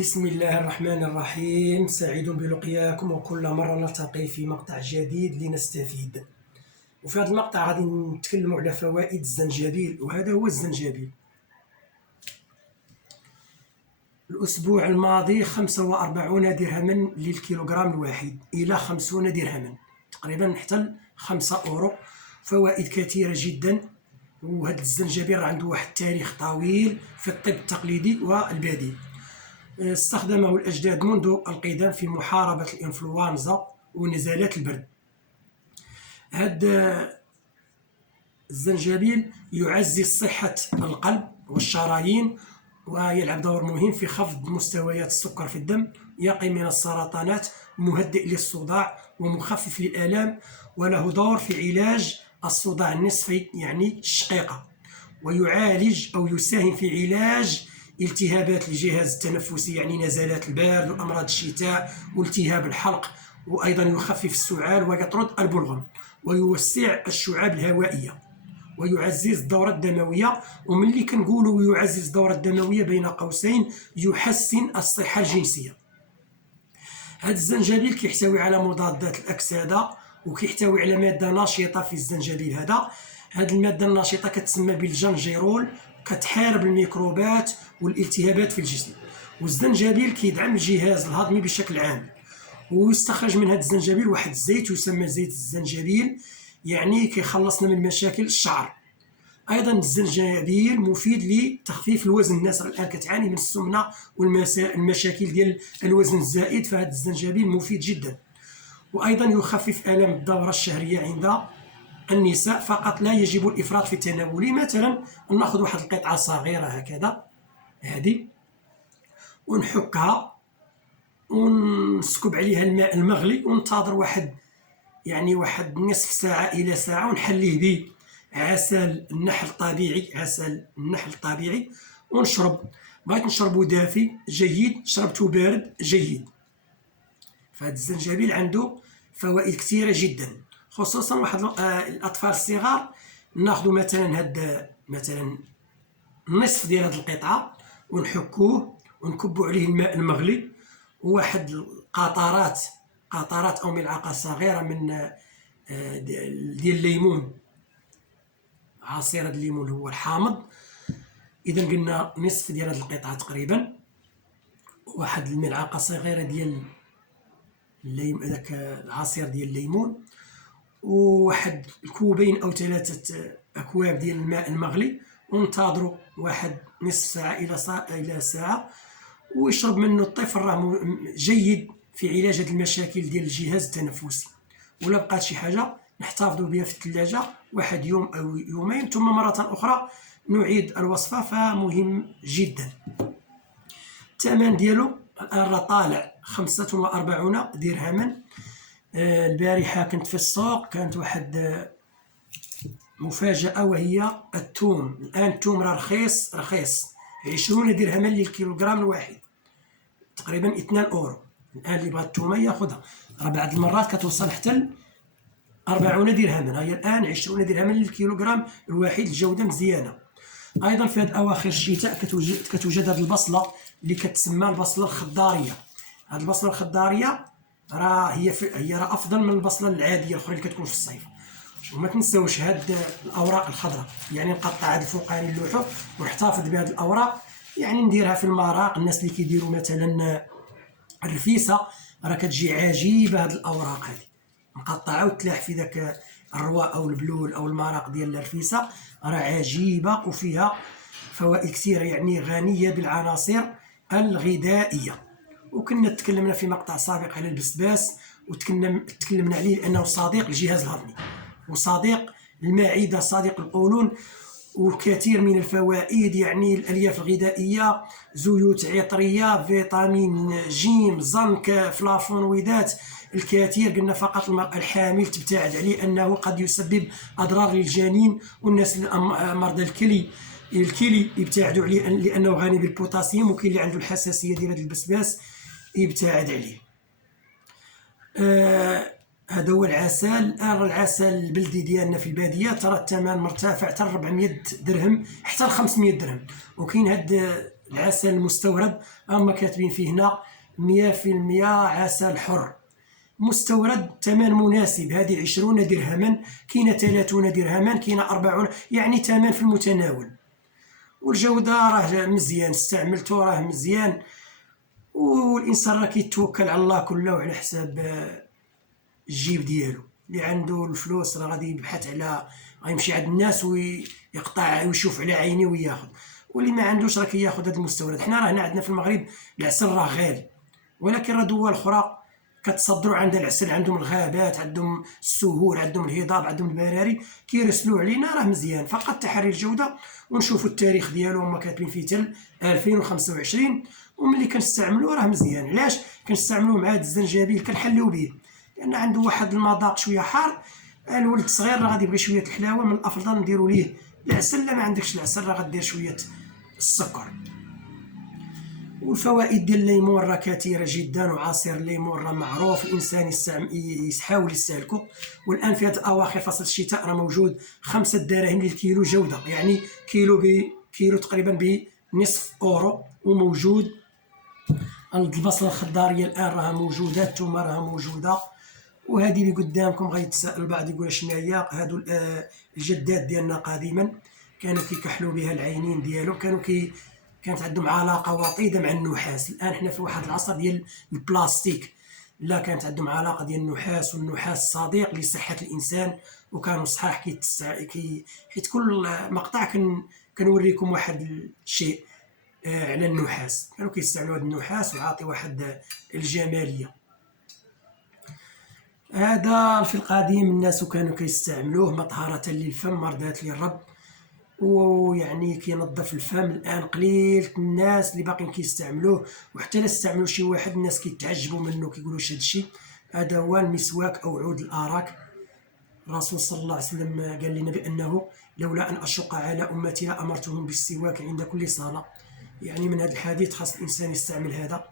بسم الله الرحمن الرحيم. سعيد بلقياكم، وكل مرة نلتقي في مقطع جديد لنستفيد. وفي هذا المقطع غادي نتكلموا على فوائد الزنجبيل، وهذا هو الزنجبيل. الأسبوع الماضي 45 درهما للكيلوغرام الواحد إلى 50 درهما، تقريبا حتى 5 أورو. فوائد كثيرة جدا. وهذا الزنجبيل عنده واحد التاريخ طويل في الطب التقليدي والبديل. استخدمه الأجداد منذ القدم في محاربة الإنفلونزا ونزلات البرد. هذا الزنجبيل يعزز صحة القلب والشرايين، ويلعب دور مهم في خفض مستويات السكر في الدم، يقي من السرطانات، مهدئ للصداع ومخفف للآلام، وله دور في علاج الصداع النصفي يعني الشقيقة، ويعالج أو يساهم في علاج التهابات الجهاز التنفسي يعني نزلات البرد وأمراض الشتاء والتهاب الحلق، وأيضا يخفف السعال ويطرد البلغم ويوسع الشعاب الهوائية ويعزز الدورة الدموية. وملي كنقولوا يعزز الدورة الدموية بين قوسين يحسن الصحة الجنسية. هذا الزنجبيل كيحتوي على مضادات الأكسدة، وكيحتوي على مادة نشطة في الزنجبيل. هذه المادة النشطة كتسمى بالجنجيرول، كتحارب الميكروبات والالتهابات في الجسم. والزنجبيل كيدعم الجهاز الهضمي بشكل عام. ويستخرج من هذا الزنجبيل واحد الزيت يسمى زيت الزنجبيل، يعني كيخلصنا من مشاكل الشعر. ايضا الزنجبيل مفيد لتخفيف الوزن. الناس الان كتعاني من السمنه والمشاكل ديال الوزن الزائد، فهذا الزنجبيل مفيد جدا. وايضا يخفف الام الدوره الشهريه عند النساء، فقط لا يجب الافراط في تناوله. مثلا ناخذ واحد القطعه صغيره هكذا، هذه، ونحكها ونسكب عليها الماء المغلي، وننتظر واحد نصف ساعه الى ساعه، ونحليه بعسل النحل الطبيعي، ونشرب. بغيت نشربو دافي جيد، شربته بارد جيد. فهاد الزنجبيل عنده فوائد كثيره جدا، خصوصا واحد الاطفال الصغار. ناخذ مثلا نصف ديال هذه القطعه ونحكوه ونكبوا عليه الماء المغلي، وواحد قطرات او ملعقه صغيره من ديال الليمون، عصير الليمون هو الحامض. اذا قلنا نصف ديال هذه القطعه تقريبا، واحد الملعقه صغيره ديال داك العصير ديال الليمون، وواحد الكوبين او 3 اكواب ديال الماء المغلي، وننتظروا واحد نصف ساعه الى ساعه، ويشرب منه الطفل. راه جيد في علاج هذه المشاكل ديال الجهاز التنفسي. ولا بقات شي حاجه نحتفظوا بها في الثلاجه واحد يوم او يومين، ثم مره اخرى نعيد الوصفه، فمهم جدا. الثمن ديالو الان راه طالع 45 درهما. البارحه كنت في السوق، كانت واحد مفاجاه، وهي الثوم. الان الثوم راه رخيص 20 درهما للكيلوغرام الواحد، تقريبا 2 أورو. الان اللي بغى الثومه ياخذها، راه بعض المرات كتوصل حتى 40 درهما. هي الان 20 درهما للكيلوغرام الواحد، الجوده مزيانه. ايضا في هذه اواخر الشتاء كتوجد هذه البصله اللي كتسمى البصله الخضاريه. هذه البصله الخضاريه راه هي افضل من البصله العاديه الاخرى اللي كتكون في الصيف. وما تنساوش هاد الاوراق الخضراء، يعني نقطع هاد الفوقاني اللوحو ونحتفظ بهاد الاوراق، يعني نديرها في المراق. الناس اللي كيديروا مثلا الرفيسه راه كتجي عجيبه هاد الاوراق هذه، مقطعه وتلاح في ذاك الرواء او البلول او المراق ديال الرفيسه، راه عجيبه وفيها فوائد كثيره، يعني غنيه بالعناصر الغذائيه. وكنا تكلمنا في مقطع سابق على البسباس، وتكلمنا عليه لانه صديق الجهاز الهضمي وصديق المعده، صديق القولون، والكثير من الفوائد، يعني الالياف الغذائيه، زيوت عطريه، فيتامين جيم، زنك، فلافونويدات الكثير. قلنا فقط المرأة الحامل تبتعد عليه، انه قد يسبب اضرار للجنين، والناس مرضى الكلي يبتعدوا عليه لانه غني بالبوتاسيوم. وكاين اللي عنده الحساسيه ديال هذا البسباس يبتعد عليه. هذا هو العسل. الان العسل البلدي ديالنا في الباديه ترى الثمن مرتفع حتى 400 درهم حتى 500 درهم. وكاين هاد العسل المستورد هما كاتبين فيه هنا 100% عسل حر مستورد، ثمن مناسب، هذه 20 درهما، كاينه 30 درهما، كاينه 40، يعني ثمن في المتناول. والجوده راه مزيان، استعملته راه مزيان، والانسان راه كيتوكل على الله كله وعلى حساب الجيب ديالو. اللي عنده الفلوس راه غادي يبحث على، غيمشي عند الناس ويقطع ويشوف على عينيه وياخذ، واللي ما عندوش راه كياخذ هذا المستورد. حنا راه هنا عندنا في المغرب العسل راه غالي، ولكن راه دول اخرى كتصدروا عندها العسل، عندهم الغابات، عندهم السهول، عندهم الهضاب، عندهم البراري، كيرسلوا علينا. راه مزيان، فقط تحري الجوده ونشوفوا التاريخ ديالو، هما كاتبين فيه تل 2025. وملي كنستعملوه راه مزيان. علاش كنستعملوه مع هاد الزنجبيل؟ كنحليو به، لان عنده واحد المذاق شويه حار. الولد الصغير راه غادي يبغي شويه الحلاوه، من الافضل نديرو ليه العسل. لا ما عندكش العسل راه غدير شويه السكر. والفوائد ديال الليمون راه كثيره جدا، وعصير الليمون راه معروف، الانسان يحاول يستهلكه. والان في هذه الاواخر فصل الشتاء راه موجود 5 دراهم للكيلو جوده، يعني كيلو تقريبا بنصف اورو. وموجود البصله الخضاريه الان راه موجوده، الثومه راه موجوده. وهذه اللي قدامكم غيتساءل البعض يقول شنو هي. هادو الجدات ديالنا قديما كانوا كيكحلوا بها العينين ديالهم، كانت عندهم علاقه وطيده مع النحاس. الان حنا في واحد العصر ديال البلاستيك، لا كانت عندهم علاقه ديال النحاس، والنحاس صديق لصحه الانسان، وكانوا صحاح. حيت كل مقطع كنوريكم واحد الشيء على النحاس، كانوا كيستعملوا هذا النحاس وعاطي واحد الجماليه. هذا في القديم الناس كانوا كيستعملوه مطهرة للفم، مرضاة للرب، ويعني كينظف الفم. الان قليل الناس اللي باقيين كيستعملوه، وحتى لا استعملوا شي واحد الناس كيتعجبوا منه، كيقولوا هذا الشيء. هذا هو المسواك او عود الاراك. الرسول صلى الله عليه وسلم قال لنا بانه لولا ان اشق على امتي لامرتهم بالسواك عند كل صلاه. يعني من هذا الحديث خاص الانسان يستعمل هذا،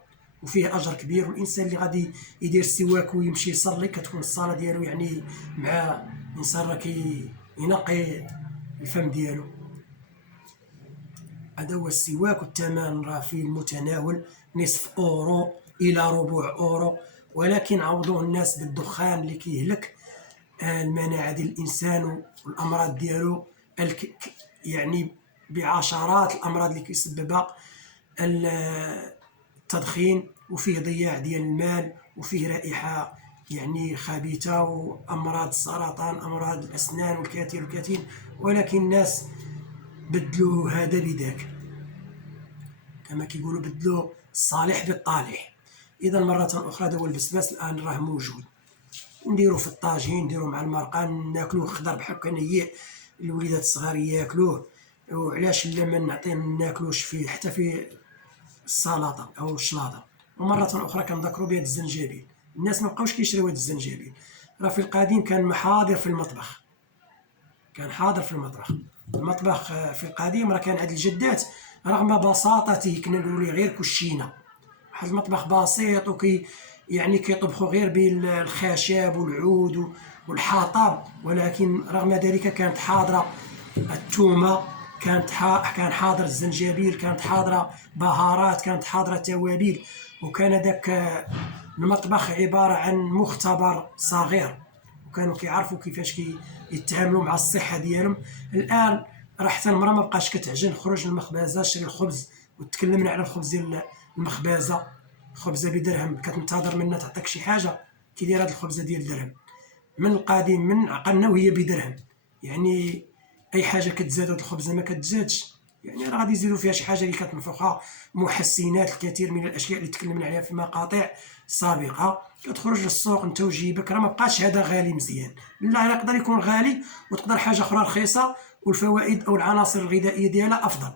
وفيه اجر كبير. والانسان اللي غادي يدير السواك ويمشي يصلي، كتكون الصلاه ديالو يعني مع الانسان راه ينقي الفم ديالو. هذا هو السواك، والثمن راه في المتناول، نصف اورو الى ربع اورو. ولكن عوضوه الناس بالدخان اللي كيهلك المناعه ديال الانسان والامراض ديالو، يعني بعشرات الامراض اللي كيسببها التدخين. وفيه ضياع ديال المال، وفيه رائحه يعني خبيثه، وامراض السرطان، امراض الاسنان، والكثير. ولكن الناس بدلوا هذا بذاك، كما كيقولوا بدلوا الصالح بالطالح. اذا مره اخرى هذا هو البسباس الان راه موجود، نديرو في الطاجين، نديرو مع المرقه، ناكلوه خضر بحال هكا نيء، الوليدات الصغار ياكلوه. وعلاش لا ما ناكلوش فيه حتى في السلطه او الشلاضه. ومره اخرى كنذكروا بهذا الزنجبيل، الناس ما بقاوش كيشريو هذا الزنجبيل. راه في القديم كان حاضر في المطبخ، المطبخ في القديم راه كان عند الجدات، رغم بساطته كنا نقولوا ليه غير كشينه، واحد المطبخ بسيط، يعني كيطبخوا غير بالخشب والعود والحطب. ولكن رغم ذلك كانت حاضره الثومه، كان حاضر الزنجبيل، كانت حاضره بهارات، كانت حاضره توابل. وكان ذاك المطبخ عباره عن مختبر صغير، وكانوا كيعرفوا كيفاش يتعاملوا مع الصحه ديالهم. الان راه حتى المراه ما بقاش كتعجن، خرج للمخبزه شري الخبز. وتكلمنا على الخبز ديال المخبزه، خبزه بدرهم، كتنتظر منها تعطيك شي حاجه، كيدير هاد الخبزه ديال درهم. من القديم من عقلنا وهي بدرهم، يعني اي حاجه كتزاد هاد الخبزه ما كتزادش، يعني راه غادي يزيدوا فيها شي حاجه اللي كتنفخها، محسنات، الكثير من الاشياء اللي تكلمنا عليها في مقاطع سابقه. كتخرج للسوق انت وجيبك، راه ما بقاش هذا غالي مزيان. لا، يقدر يكون غالي وتقدر حاجه اخرى رخيصه والفوائد او العناصر الغذائيه ديالها افضل.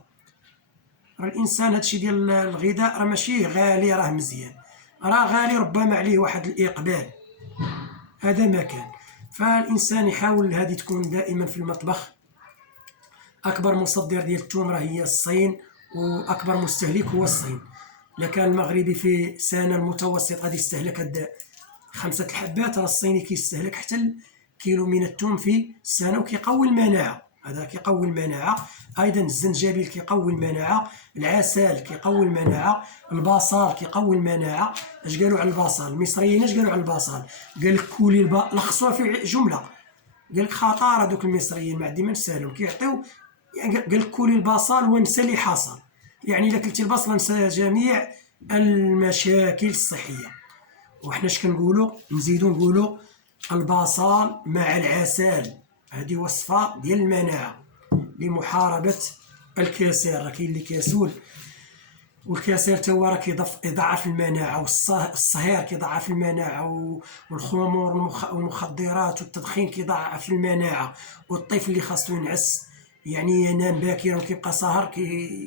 راه الانسان هادشي ديال الغذاء راه ماشي غالي راه مزيان، راه غالي ربما عليه واحد الاقبال، هذا ما كان. فالانسان يحاول هذه تكون دائما في المطبخ. اكبر مصدر ديال الثوم راه هي الصين، واكبر مستهلك هو الصين. لكان المغربي في سنه المتوسط غادي يستهلك هاد 5 حبات، راه الصيني كيستهلك حتى الكيلو من الثوم في السنه، وكيقوي المناعه. هذا كيقوي المناعة. أيضا الزنجبيل كيقوي المناعة، العسل كيقوي المناعة، البصل كيقوي المناعة. اش قالوا على البصل المصريين؟ اش قالوا على البصل؟ قال لك كولي لخصوها في جملة، قال لك خطار هذوك المصريين ما عندي ما نسالهم كيعطيو، يعني قال لك كولي البصل وانسى اللي حصل، يعني الا كلتي البصل انسى جميع المشاكل الصحية. وحنا اش كنقولوا؟ نزيدو نقولوا البصل مع العسل، هذه وصفة ديال المناعة لمحاربة الكسل. راه كاين اللي كسول، والكسل تا هو راه يضعف المناعة، والصهير كيضعف المناعة، والخمور والمخدرات والتدخين كيضعف المناعة، والطفل اللي خاصو ينعس يعني ينام باكرا وكيبقى ساهر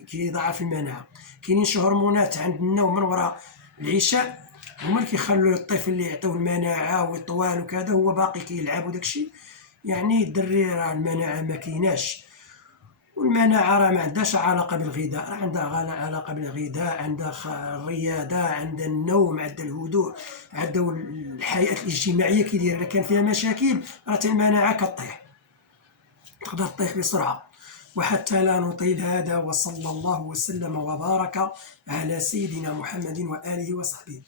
كيضعف المناعة. كاينين شي هرمونات عند النوم من وراء العشاء هما اللي كيخلوا الطفل اللي يعطيوه المناعة ويطوال وكذا هو باقي كيلعب وداكشي. يعني الدري راه المناعة ما كايناش. والمناعة راه ما عندهاش علاقة بالغذاء، راه عندها علاقة بالغذاء، عندها الرياضة، عندها النوم، عندها الهدوء، عندها الحياة الاجتماعية كيدايرة. إلا كان فيها مشاكل راه المناعة كطيح، تقدر تطيح بسرعة. وحتى لا نطيل هذا، وصلى الله وسلم وبارك على سيدنا محمد وآله وصحبه.